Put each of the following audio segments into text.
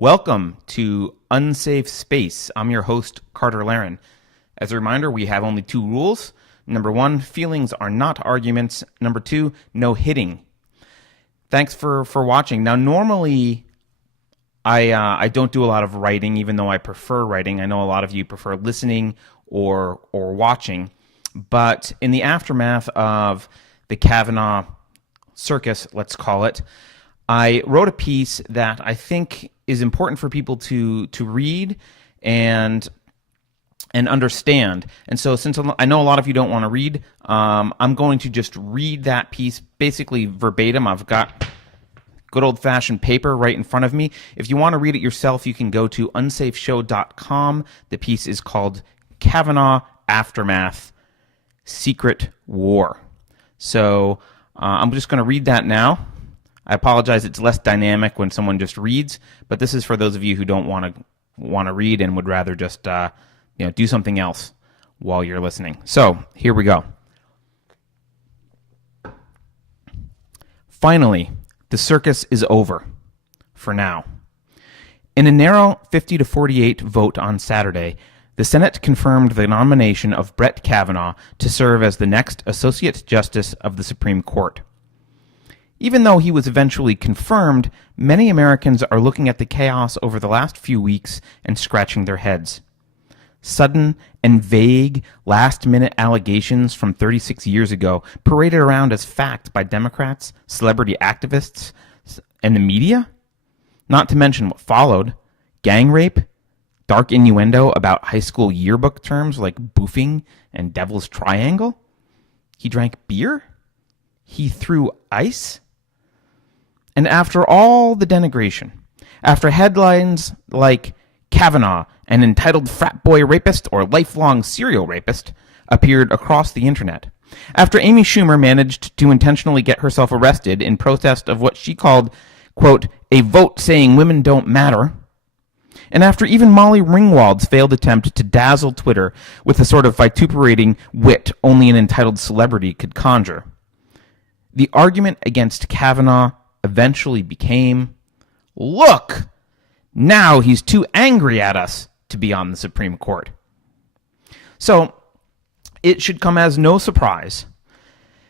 Welcome to Unsafe Space. I'm your host, Carter Laren. As a reminder, we have only two rules. Number one, feelings are not arguments. Number two, no hitting. Thanks for watching. Now, normally, I don't do a lot of writing, even though I prefer writing. I know a lot of you prefer listening or watching. But in the aftermath of the Kavanaugh circus, let's call it, I wrote a piece that I think is important for people to read and understand. And so since I know a lot of you don't want to read, I'm going to just read that piece basically verbatim. I've got good old-fashioned paper right in front of me. If you want to read it yourself, you can go to unsafeshow.com. The piece is called Kavanaugh Aftermath Secret War. So I'm just going to read that now. I apologize, it's less dynamic when someone just reads, but this is for those of you who don't want to read and would rather just do something else while you're listening. So, here we go. Finally, the circus is over, for now. In a narrow 50-48 vote on Saturday, the Senate confirmed the nomination of Brett Kavanaugh to serve as the next Associate Justice of the Supreme Court. Even though he was eventually confirmed, many Americans are looking at the chaos over the last few weeks and scratching their heads. Sudden and vague last-minute allegations from 36 years ago paraded around as fact by Democrats, celebrity activists, and the media? Not to mention what followed: gang rape, dark innuendo about high school yearbook terms like boofing and devil's triangle. He drank beer? He threw ice? And after all the denigration, after headlines like Kavanaugh, an entitled frat boy rapist or lifelong serial rapist, appeared across the internet, after Amy Schumer managed to intentionally get herself arrested in protest of what she called, quote, a vote saying women don't matter, and after even Molly Ringwald's failed attempt to dazzle Twitter with the sort of vituperating wit only an entitled celebrity could conjure, the argument against Kavanaugh eventually became, look, now he's too angry at us to be on the Supreme Court. So it should come as no surprise,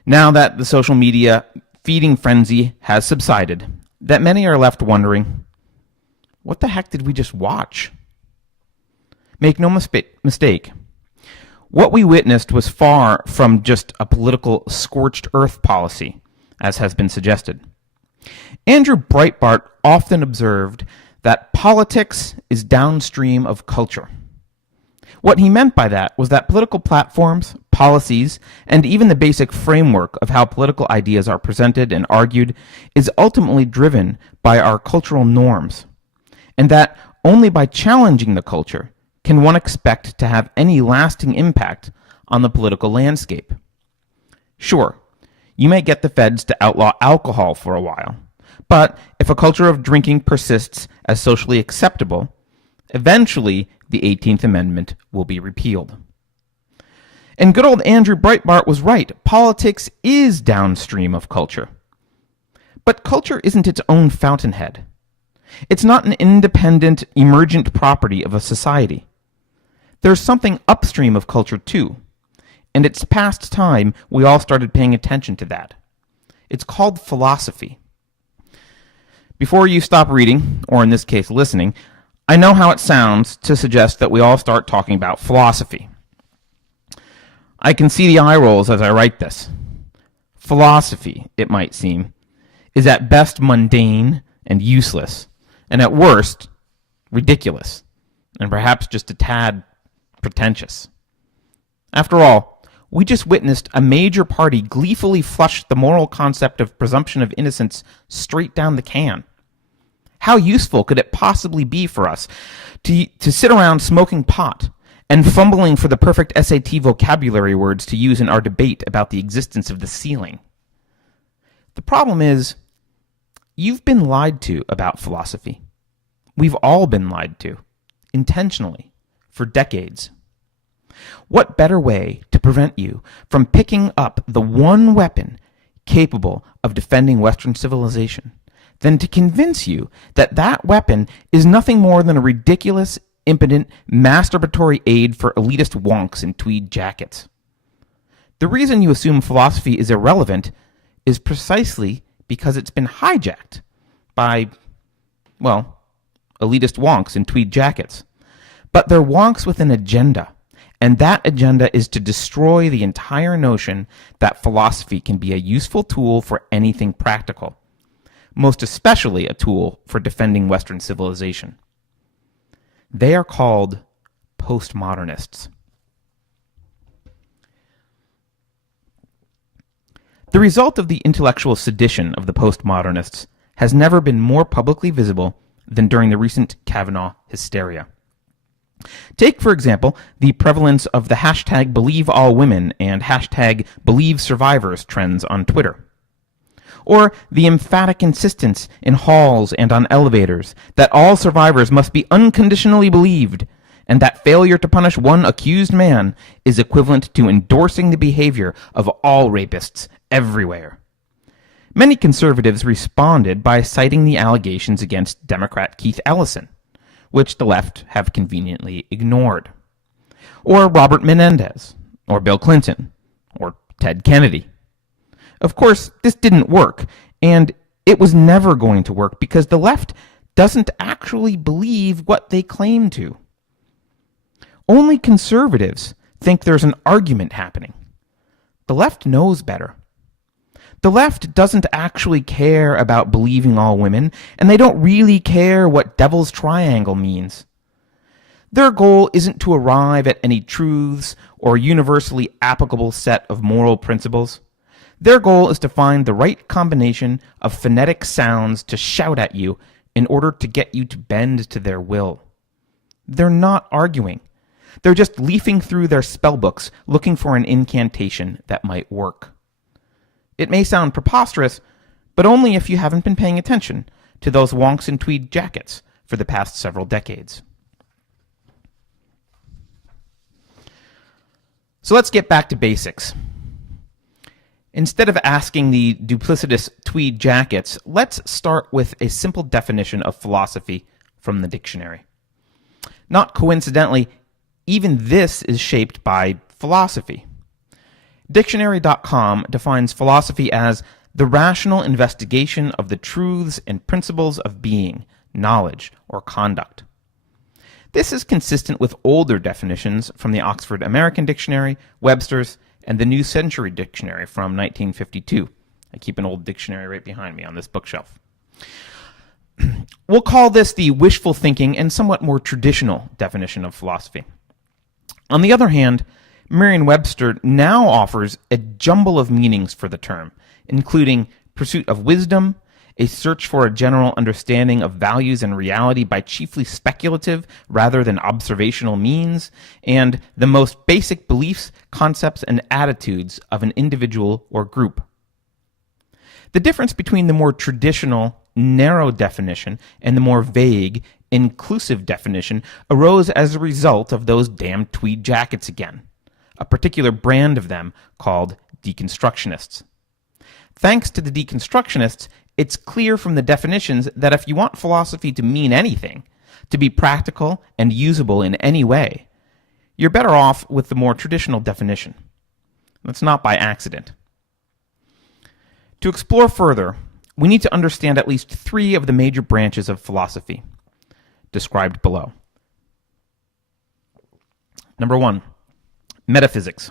now that the social media feeding frenzy has subsided, that many are left wondering, what the heck did we just watch? Make no mistake, what we witnessed was far from just a political scorched earth policy, as has been suggested. Andrew Breitbart often observed that politics is downstream of culture. What he meant by that was that political platforms, policies, and even the basic framework of how political ideas are presented and argued is ultimately driven by our cultural norms, and that only by challenging the culture can one expect to have any lasting impact on the political landscape. Sure, you may get the feds to outlaw alcohol for a while, but if a culture of drinking persists as socially acceptable, eventually the 18th Amendment will be repealed. And good old Andrew Breitbart was right. Politics is downstream of culture. But culture isn't its own fountainhead. It's not an independent, emergent property of a society. There's something upstream of culture too, and it's past time we all started paying attention to that. It's called philosophy. Before you stop reading, or in this case listening, I know how it sounds to suggest that we all start talking about philosophy. I can see the eye rolls as I write this. Philosophy, it might seem, is at best mundane and useless, and at worst, ridiculous, and perhaps just a tad pretentious. After all, we just witnessed a major party gleefully flush the moral concept of presumption of innocence straight down the can. How useful could it possibly be for us to sit around smoking pot and fumbling for the perfect SAT vocabulary words to use in our debate about the existence of the ceiling? The problem is, you've been lied to about philosophy. We've all been lied to, intentionally, for decades. What better way to prevent you from picking up the one weapon capable of defending Western civilization than to convince you that that weapon is nothing more than a ridiculous, impotent, masturbatory aid for elitist wonks in tweed jackets. The reason you assume philosophy is irrelevant is precisely because it's been hijacked by, well, elitist wonks in tweed jackets. But they're wonks with an agenda, and that agenda is to destroy the entire notion that philosophy can be a useful tool for anything practical, most especially a tool for defending Western civilization. They are called postmodernists. The result of the intellectual sedition of the postmodernists has never been more publicly visible than during the recent Kavanaugh hysteria. Take, for example, the prevalence of the hashtag #BelieveAllWomen and hashtag #BelieveSurvivors trends on Twitter. Or the emphatic insistence in halls and on elevators that all survivors must be unconditionally believed, and that failure to punish one accused man is equivalent to endorsing the behavior of all rapists everywhere. Many conservatives responded by citing the allegations against Democrat Keith Ellison, which the left have conveniently ignored. Or Robert Menendez, or Bill Clinton, or Ted Kennedy. Of course, this didn't work, and it was never going to work because the left doesn't actually believe what they claim to. Only conservatives think there's an argument happening. The left knows better. The left doesn't actually care about believing all women, and they don't really care what Devil's Triangle means. Their goal isn't to arrive at any truths or universally applicable set of moral principles. Their goal is to find the right combination of phonetic sounds to shout at you in order to get you to bend to their will. They're not arguing. They're just leafing through their spellbooks looking for an incantation that might work. It may sound preposterous, but only if you haven't been paying attention to those wonks in tweed jackets for the past several decades. So let's get back to basics. Instead of asking the duplicitous tweed jackets, let's start with a simple definition of philosophy from the dictionary. Not coincidentally, even this is shaped by philosophy. Dictionary.com defines philosophy as the rational investigation of the truths and principles of being, knowledge, or conduct. This is consistent with older definitions from the Oxford American Dictionary, Webster's, and the New Century Dictionary from 1952. I keep an old dictionary right behind me on this bookshelf. We'll call this the wishful thinking and somewhat more traditional definition of philosophy. On the other hand, Merriam-Webster now offers a jumble of meanings for the term, including pursuit of wisdom, a search for a general understanding of values and reality by chiefly speculative rather than observational means, and the most basic beliefs, concepts, and attitudes of an individual or group. The difference between the more traditional, narrow definition and the more vague, inclusive definition arose as a result of those damn tweed jackets again, a particular brand of them called deconstructionists. Thanks to the deconstructionists, it's clear from the definitions that if you want philosophy to mean anything, to be practical and usable in any way, you're better off with the more traditional definition. That's not by accident. To explore further, we need to understand at least three of the major branches of philosophy, described below. Number one, metaphysics.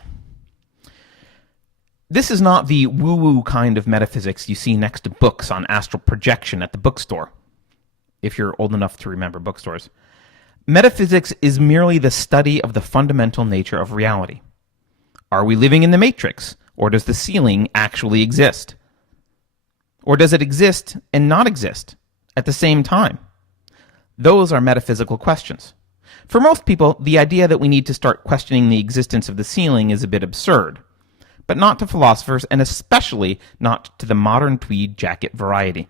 This is not the woo-woo kind of metaphysics you see next to books on astral projection at the bookstore, if you're old enough to remember bookstores. Metaphysics is merely the study of the fundamental nature of reality. Are we living in the Matrix, or does the ceiling actually exist? Or does it exist and not exist at the same time? Those are metaphysical questions. For most people, the idea that we need to start questioning the existence of the ceiling is a bit absurd, but not to philosophers, and especially not to the modern tweed jacket variety.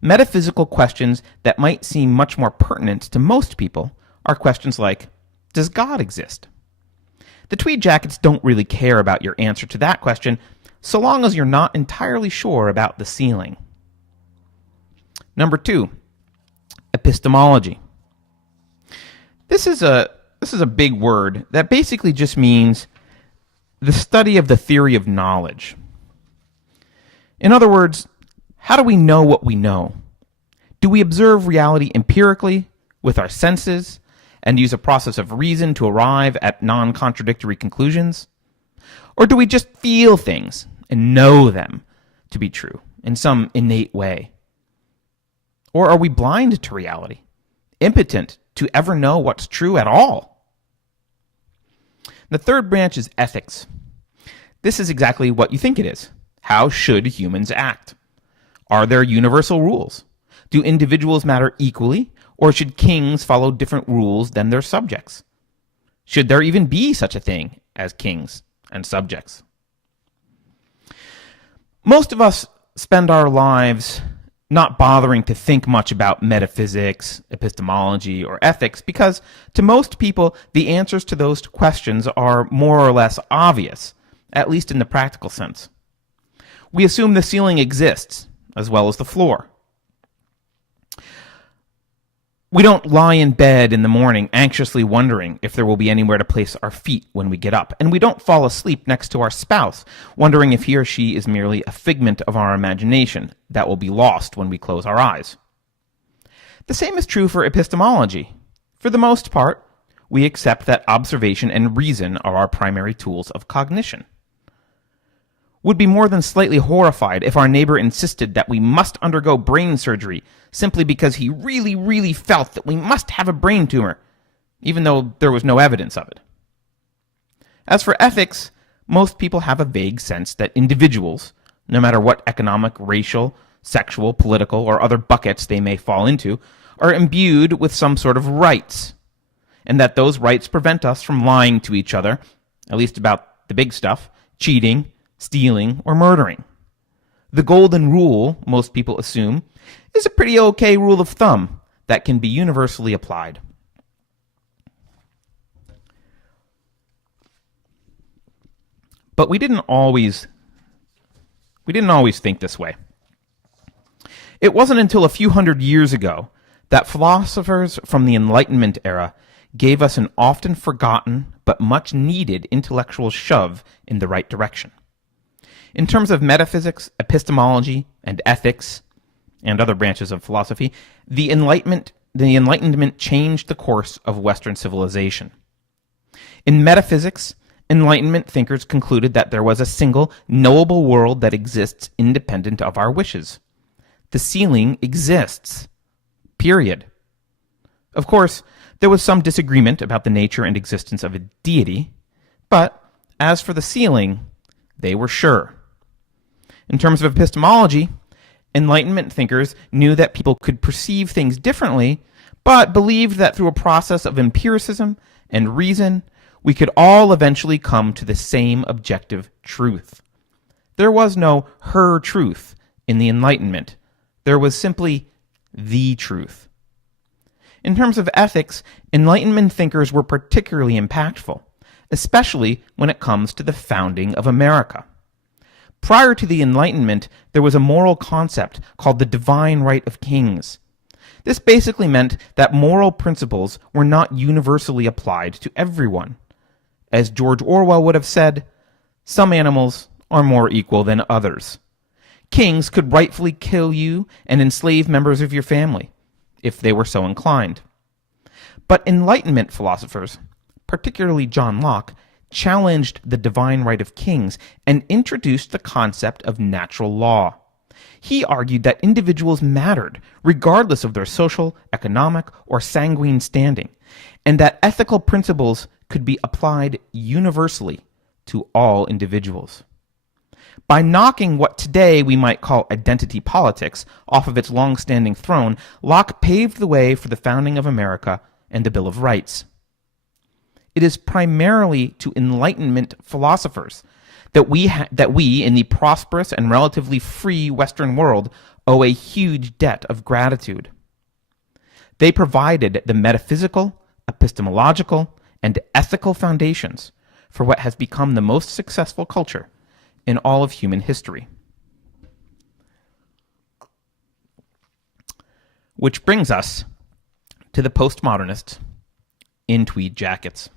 Metaphysical questions that might seem much more pertinent to most people are questions like, does God exist? The tweed jackets don't really care about your answer to that question, so long as you're not entirely sure about the ceiling. Number 2, epistemology. This is a big word that basically just means the study of the theory of knowledge. In other words, how do we know what we know? Do we observe reality empirically with our senses and use a process of reason to arrive at non-contradictory conclusions? Or do we just feel things and know them to be true in some innate way? Or are we blind to reality, impotent to ever know what's true at all? The third branch is ethics. This is exactly what you think it is. How should humans act? Are there universal rules? Do individuals matter equally, or should kings follow different rules than their subjects? Should there even be such a thing as kings and subjects? Most of us spend our lives not bothering to think much about metaphysics, epistemology, or ethics because to most people the answers to those questions are more or less obvious, at least in the practical sense. We assume the ceiling exists as well as the floor. We don't lie in bed in the morning anxiously wondering if there will be anywhere to place our feet when we get up, and we don't fall asleep next to our spouse wondering if he or she is merely a figment of our imagination that will be lost when we close our eyes. The same is true for epistemology. For the most part, we accept that observation and reason are our primary tools of cognition. Would be more than slightly horrified if our neighbor insisted that we must undergo brain surgery simply because he really, really felt that we must have a brain tumor, even though there was no evidence of it. As for ethics, most people have a vague sense that individuals, no matter what economic, racial, sexual, political, or other buckets they may fall into, are imbued with some sort of rights, and that those rights prevent us from lying to each other, at least about the big stuff, cheating, stealing, or murdering. The golden rule, most people assume, is a pretty okay rule of thumb that can be universally applied. But we didn't always think this way. It wasn't until a few hundred years ago that philosophers from the Enlightenment era gave us an often forgotten but much needed intellectual shove in the right direction. In terms of metaphysics, epistemology, and ethics, and other branches of philosophy, the Enlightenment changed the course of Western civilization. In metaphysics, Enlightenment thinkers concluded that there was a single, knowable world that exists independent of our wishes. The ceiling exists. Period. Of course, there was some disagreement about the nature and existence of a deity, but as for the ceiling, they were sure. In terms of epistemology, Enlightenment thinkers knew that people could perceive things differently, but believed that through a process of empiricism and reason, we could all eventually come to the same objective truth. There was no her truth in the Enlightenment. There was simply the truth. In terms of ethics, Enlightenment thinkers were particularly impactful, especially when it comes to the founding of America. Prior to the Enlightenment, there was a moral concept called the divine right of kings. This basically meant that moral principles were not universally applied to everyone. As George Orwell would have said, some animals are more equal than others. Kings could rightfully kill you and enslave members of your family, if they were so inclined. But Enlightenment philosophers, particularly John Locke, challenged the divine right of kings and introduced the concept of natural law. He argued that individuals mattered, regardless of their social, economic, or sanguine standing, and that ethical principles could be applied universally to all individuals. By knocking what today we might call identity politics off of its long-standing throne, Locke paved the way for the founding of America and the Bill of Rights. It is primarily to Enlightenment philosophers that we in the prosperous and relatively free Western world owe a huge debt of gratitude. They provided the metaphysical, epistemological, and ethical foundations for what has become the most successful culture in all of human history. Which brings us to the postmodernists in tweed jackets.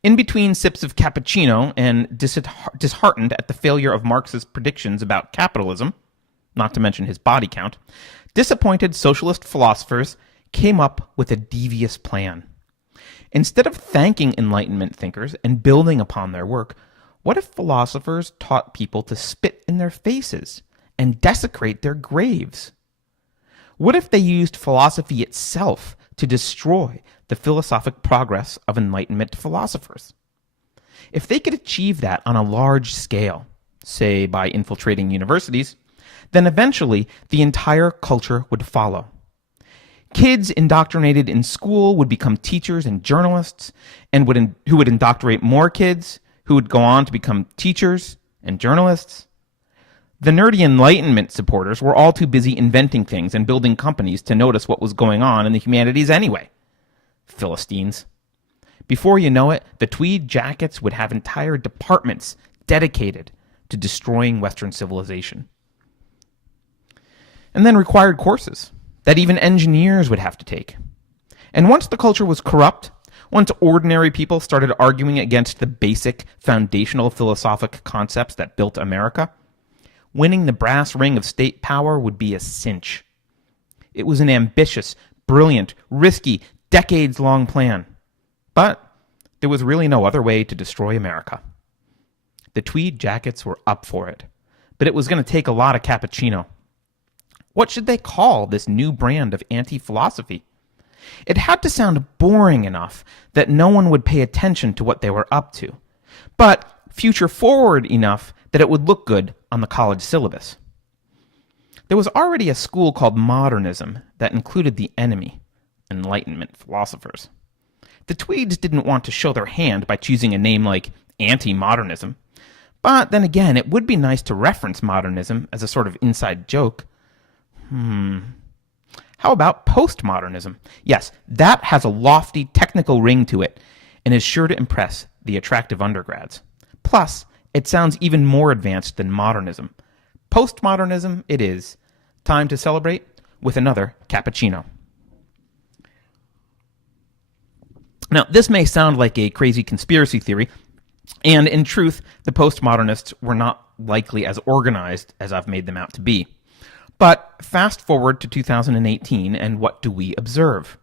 In between sips of cappuccino and disheartened at the failure of Marx's predictions about capitalism, not to mention his body count, disappointed socialist philosophers came up with a devious plan. Instead of thanking Enlightenment thinkers and building upon their work, what if philosophers taught people to spit in their faces and desecrate their graves? What if they used philosophy itself to destroy the philosophic progress of Enlightenment philosophers? If they could achieve that on a large scale, say by infiltrating universities, then eventually the entire culture would follow. Kids indoctrinated in school would become teachers and journalists, and who would indoctrinate more kids, who would go on to become teachers and journalists. The nerdy Enlightenment supporters were all too busy inventing things and building companies to notice what was going on in the humanities anyway. Philistines. Before you know it, the tweed jackets would have entire departments dedicated to destroying Western civilization. And then required courses that even engineers would have to take. And once the culture was corrupt, once ordinary people started arguing against the basic foundational philosophic concepts that built America, winning the brass ring of state power would be a cinch. It was an ambitious, brilliant, risky, decades-long plan. But there was really no other way to destroy America. The tweed jackets were up for it, but it was going to take a lot of cappuccino. What should they call this new brand of anti-philosophy? It had to sound boring enough that no one would pay attention to what they were up to, but future-forward enough that it would look good on the college syllabus. There was already a school called Modernism that included the enemy, Enlightenment philosophers. The Tweeds didn't want to show their hand by choosing a name like anti-modernism, but then again, it would be nice to reference modernism as a sort of inside joke. How about postmodernism? Yes, that has a lofty technical ring to it and is sure to impress the attractive undergrads. Plus, it sounds even more advanced than modernism. Postmodernism it is. Time to celebrate with another cappuccino. Now, this may sound like a crazy conspiracy theory, and in truth, the postmodernists were not likely as organized as I've made them out to be. But fast forward to 2018, and what do we observe?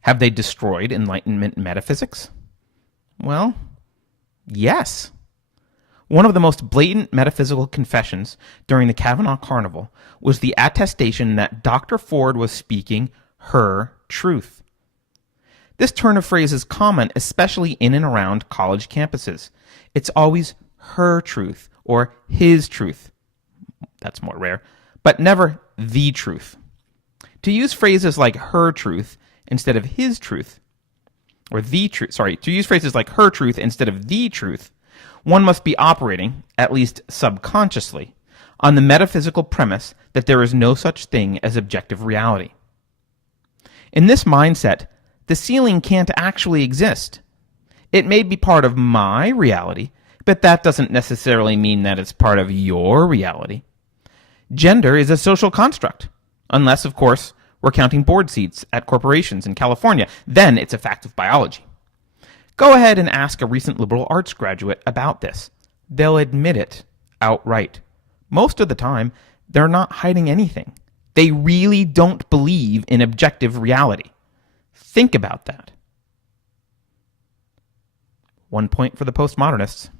Have they destroyed Enlightenment metaphysics? Well, yes. One of the most blatant metaphysical confessions during the Kavanaugh Carnival was the attestation that Dr. Ford was speaking her truth. This turn of phrase is common, especially in and around college campuses. It's always her truth or his truth. That's more rare. But never the truth. To use phrases like her truth instead of his truth, or the truth, to use phrases like her truth instead of the truth, one must be operating, at least subconsciously, on the metaphysical premise that there is no such thing as objective reality. In this mindset, the ceiling can't actually exist. It may be part of my reality, but that doesn't necessarily mean that it's part of your reality. Gender is a social construct, unless, of course, we're counting board seats at corporations in California. Then it's a fact of biology. Go ahead and ask a recent liberal arts graduate about this. They'll admit it outright. Most of the time, they're not hiding anything. They really don't believe in objective reality. Think about that. 1 point for the postmodernists.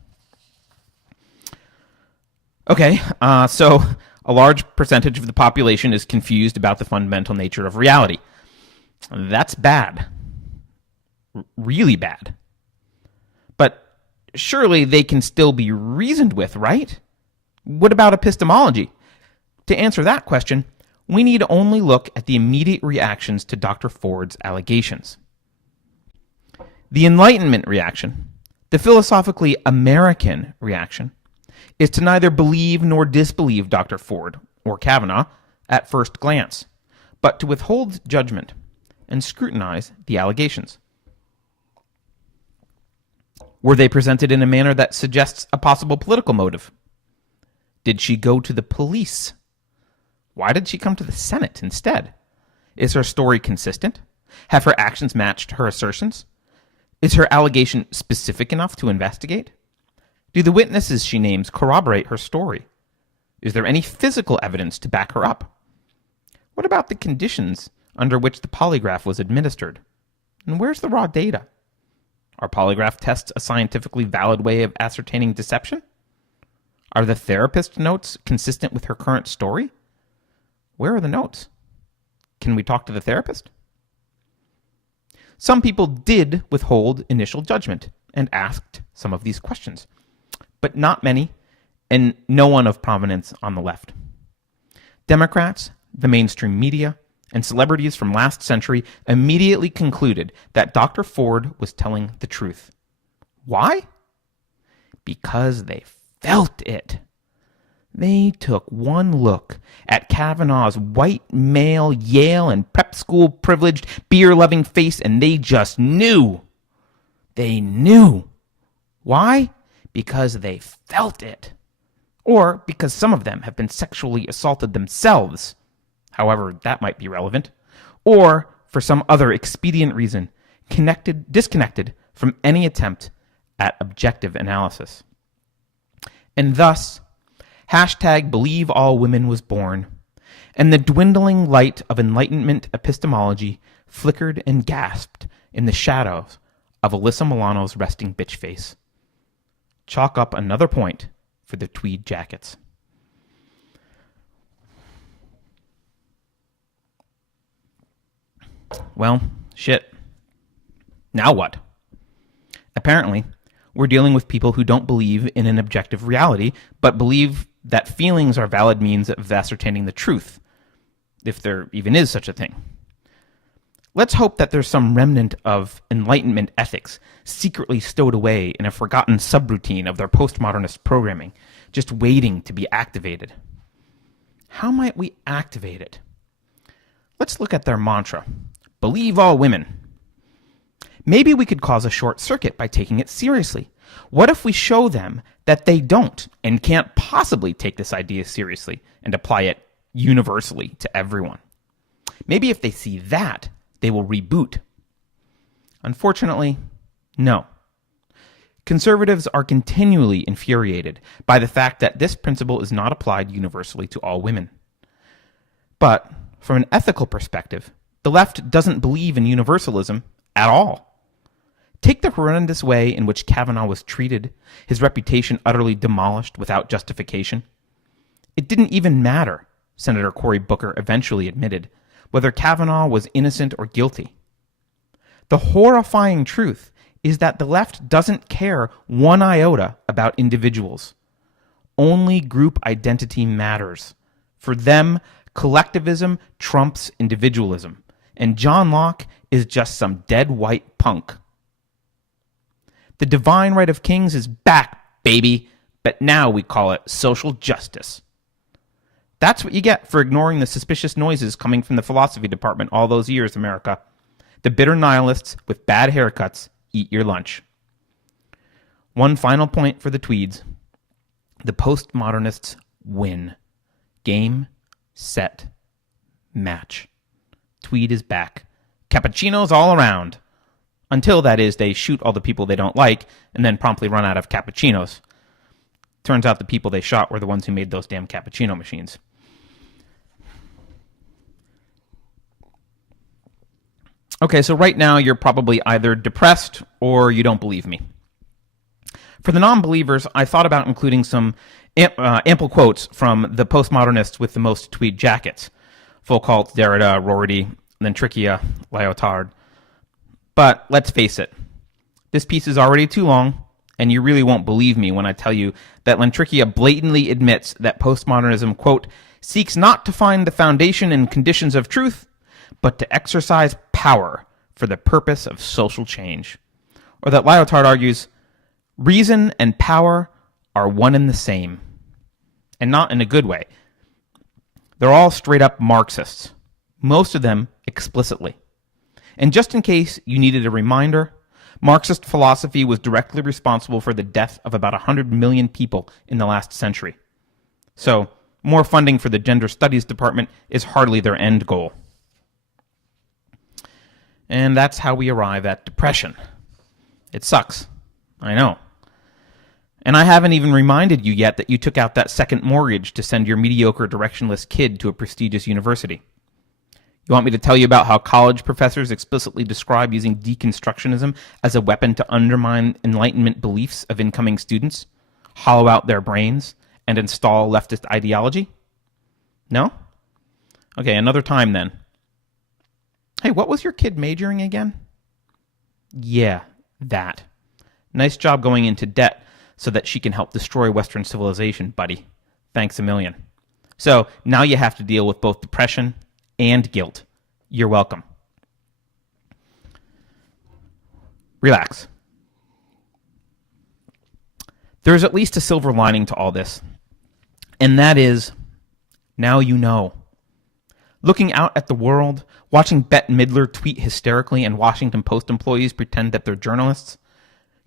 Okay, so a large percentage of the population is confused about the fundamental nature of reality. That's bad. Really bad. But surely they can still be reasoned with, right? What about epistemology? To answer that question, we need only look at the immediate reactions to Dr. Ford's allegations. The Enlightenment reaction, the philosophically American reaction, is to neither believe nor disbelieve Dr. Ford or Kavanaugh at first glance, but to withhold judgment and scrutinize the allegations. Were they presented in a manner that suggests a possible political motive? Did she go to the police? Why did she come to the Senate instead? Is her story consistent? Have her actions matched her assertions? Is her allegation specific enough to investigate? Do the witnesses she names corroborate her story? Is there any physical evidence to back her up? What about the conditions under which the polygraph was administered? And where's the raw data? Are polygraph tests a scientifically valid way of ascertaining deception? Are the therapist notes consistent with her current story? Where are the notes? Can we talk to the therapist? Some people did withhold initial judgment and asked some of these questions, but not many, and no one of prominence on the left. Democrats, the mainstream media, and celebrities from last century immediately concluded that Dr. Ford was telling the truth. Why? Because they felt it. They took one look at Kavanaugh's white male Yale and prep school privileged beer-loving face and they just knew. They knew. Why? Because they felt it. Or because some of them have been sexually assaulted themselves, however that might be relevant, or for some other expedient reason, disconnected from any attempt at objective analysis. And thus, #BelieveAllWomen was born, and the dwindling light of Enlightenment epistemology flickered and gasped in the shadows of Alyssa Milano's resting bitch face. Chalk up another point for the tweed jackets. Well, shit. Now what? Apparently, we're dealing with people who don't believe in an objective reality, but believe that feelings are valid means of ascertaining the truth, if there even is such a thing. Let's hope that there's some remnant of Enlightenment ethics secretly stowed away in a forgotten subroutine of their postmodernist programming, just waiting to be activated. How might we activate it? Let's look at their mantra. Believe all women. Maybe we could cause a short circuit by taking it seriously. What if we show them that they don't and can't possibly take this idea seriously and apply it universally to everyone? Maybe if they see that, they will reboot. Unfortunately, no. Conservatives are continually infuriated by the fact that this principle is not applied universally to all women. But from an ethical perspective, the left doesn't believe in universalism at all. Take the horrendous way in which Kavanaugh was treated, his reputation utterly demolished without justification. It didn't even matter, Senator Cory Booker eventually admitted, whether Kavanaugh was innocent or guilty. The horrifying truth is that the left doesn't care one iota about individuals. Only group identity matters. For them, collectivism trumps individualism, and John Locke is just some dead white punk. The divine right of kings is back, baby, but now we call it social justice. That's what you get for ignoring the suspicious noises coming from the philosophy department all those years, America. The bitter nihilists with bad haircuts eat your lunch. One final point for the tweeds. The postmodernists win. Game, set, match. Tweed is back. Cappuccinos all around. Until, that is, they shoot all the people they don't like and then promptly run out of cappuccinos. Turns out the people they shot were the ones who made those damn cappuccino machines. Okay, so right now you're probably either depressed or you don't believe me. For the non-believers, I thought about including some ample quotes from the postmodernists with the most tweed jackets. Foucault, Derrida, Rorty, Lentrichia, Lyotard. But let's face it, this piece is already too long, and you really won't believe me when I tell you that Lentrichia blatantly admits that postmodernism, quote, seeks not to find the foundation and conditions of truth, but to exercise power for the purpose of social change. Or that Lyotard argues, reason and power are one and the same, and not in a good way. They're all straight-up Marxists, most of them explicitly. And just in case you needed a reminder, Marxist philosophy was directly responsible for the death of about 100 million people in the last century. So, more funding for the Gender Studies Department is hardly their end goal. And that's how we arrive at depression. It sucks. I know. And I haven't even reminded you yet that you took out that second mortgage to send your mediocre, directionless kid to a prestigious university. You want me to tell you about how college professors explicitly describe using deconstructionism as a weapon to undermine Enlightenment beliefs of incoming students, hollow out their brains, and install leftist ideology? No? Okay, another time then. Hey, what was your kid majoring again? Yeah, that. Nice job going into debt so that she can help destroy Western civilization, buddy. Thanks a million. So now you have to deal with both depression and guilt. You're welcome. Relax. There's at least a silver lining to all this, and that is, now you know. Looking out at the world, watching Bette Midler tweet hysterically and Washington Post employees pretend that they're journalists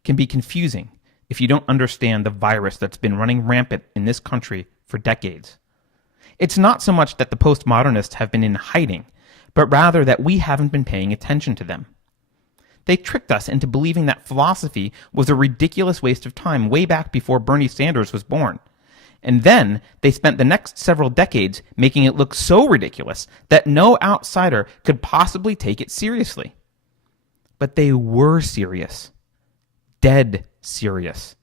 can be confusing if you don't understand the virus that's been running rampant in this country for decades. It's not so much that the postmodernists have been in hiding, but rather that we haven't been paying attention to them. They tricked us into believing that philosophy was a ridiculous waste of time way back before Bernie Sanders was born. And then they spent the next several decades making it look so ridiculous that no outsider could possibly take it seriously. But they were serious. Dead serious.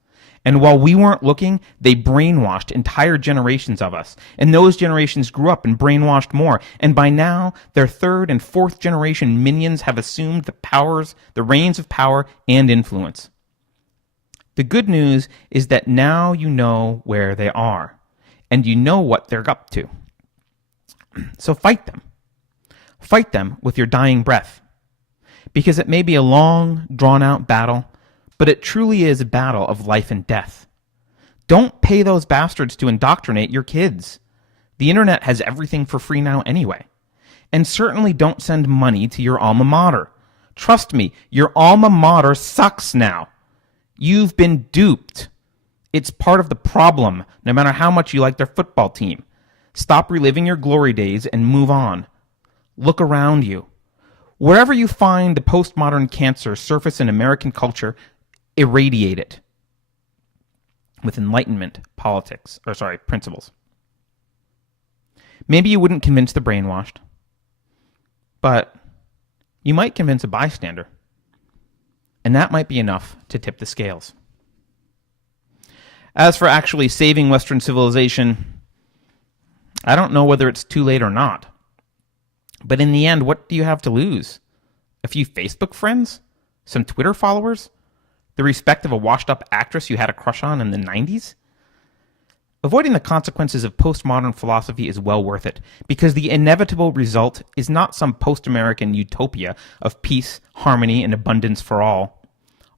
And while we weren't looking, they brainwashed entire generations of us. And those generations grew up and brainwashed more. And by now, their third and fourth generation minions have assumed the reins of power and influence. The good news is that now you know where they are, and you know what they're up to. So fight them. Fight them with your dying breath. Because it may be a long, drawn-out battle, but it truly is a battle of life and death. Don't pay those bastards to indoctrinate your kids. The internet has everything for free now anyway. And certainly don't send money to your alma mater. Trust me, your alma mater sucks now. You've been duped. It's part of the problem, no matter how much you like their football team. Stop reliving your glory days and move on. Look around you. Wherever you find the postmodern cancer surface in American culture, irradiate it with Enlightenment principles. Maybe you wouldn't convince the brainwashed, but you might convince a bystander, and that might be enough to tip the scales. As for actually saving Western civilization, I don't know whether it's too late or not. But in the end, what do you have to lose? A few Facebook friends? Some Twitter followers? The respect of a washed-up actress you had a crush on in the 90s? Avoiding the consequences of postmodern philosophy is well worth it, because the inevitable result is not some post-American utopia of peace, harmony, and abundance for all.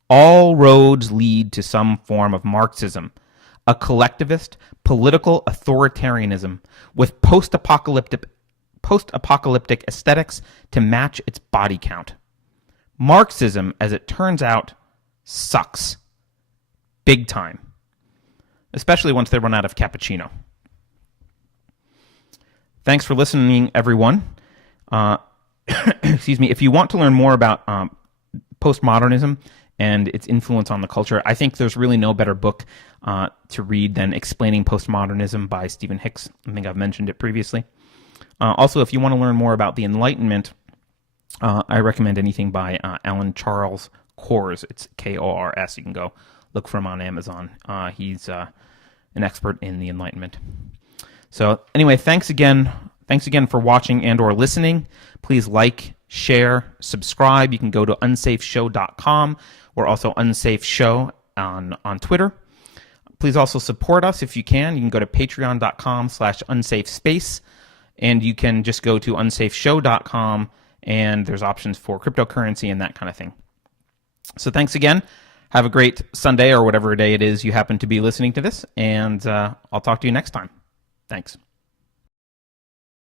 All roads lead to some form of Marxism, a collectivist, political authoritarianism with post-apocalyptic aesthetics to match its body count. Marxism, as it turns out, sucks. Big time. Especially once they run out of cappuccino. Thanks for listening, everyone. Excuse me. If you want to learn more about postmodernism and its influence on the culture, I think there's really no better book to read than Explaining Postmodernism by Stephen Hicks. I think I've mentioned it previously. Also, if you want to learn more about the Enlightenment, I recommend anything by Alan Charles Kors. It's Kors. You can go look for him on Amazon. He's an expert in the Enlightenment. So anyway, thanks again. Thanks again for watching and or listening. Please like, share, subscribe. You can go to unsafeshow.com. We're also unsafeshow on Twitter. Please also support us if you can. You can go to patreon.com/unsafespace. And you can just go to unsafeshow.com, and there's options for cryptocurrency and that kind of thing. So thanks again. Have a great Sunday or whatever day it is you happen to be listening to this, and I'll talk to you next time. Thanks.